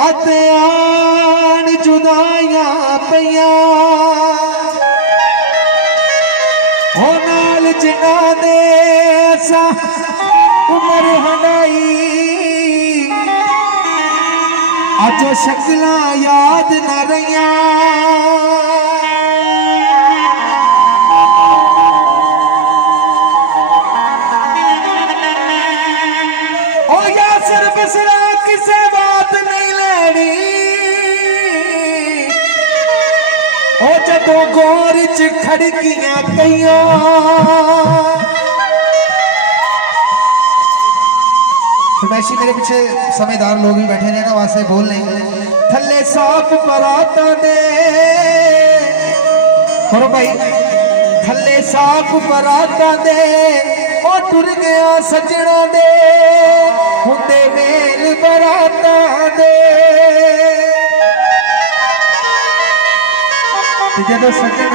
आन जुदाइयां पईयां हो नाल जिन्ना दे असा उमर हंडाई अज शक्लां याद न रहियां ओ यासर बिसरा किसे बात नहीं लेनी ओ जदों गौर च खड़कियां कईयां फरमैशी मेरे पीछे समझदार लोग भी बैठे ने ना वास्ते बोल नहीं थले साफ पराता दे और भाई थले साफ पराता दे ओ टुर गया सजना दे हुंदे मेल बराता दे जदों सजन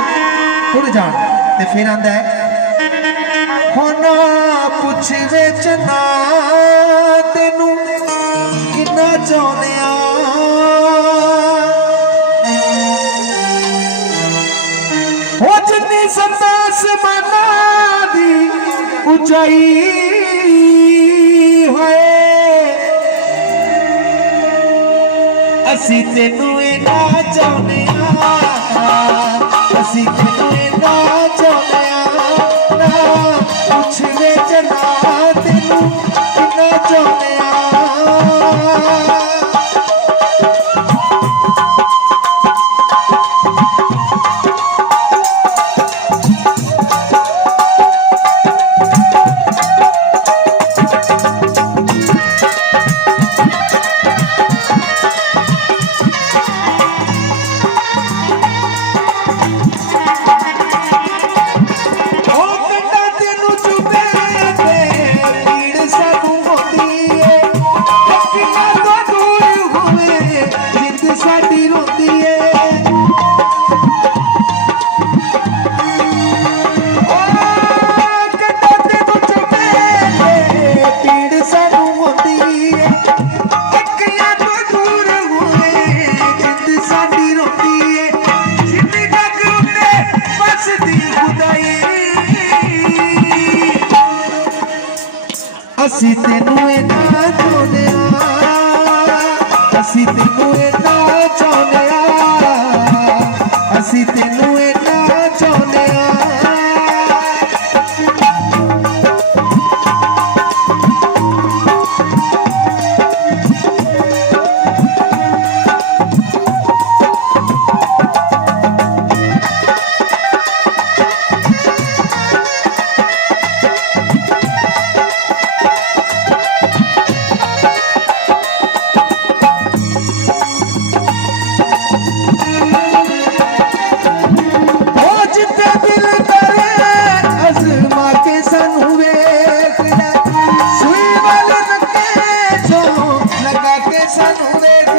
टुर जान ते फिर आंदा है होना पुछ विच ना तेनू किन्ना चाहुंदे हो जिन्नी सत्ता आसमाना दी उचाई होए असी तेनू इन्ना चाहुंदे असी तेनू इन्ना चाहुंदे कुछ बेचना तेनू किन्ना चाहुंदे असी तेनू इन्ना चाहुंदे असी तेनू इन्ना चाहुंदे असी तेनू इन्ना चाहुंदे सानू वे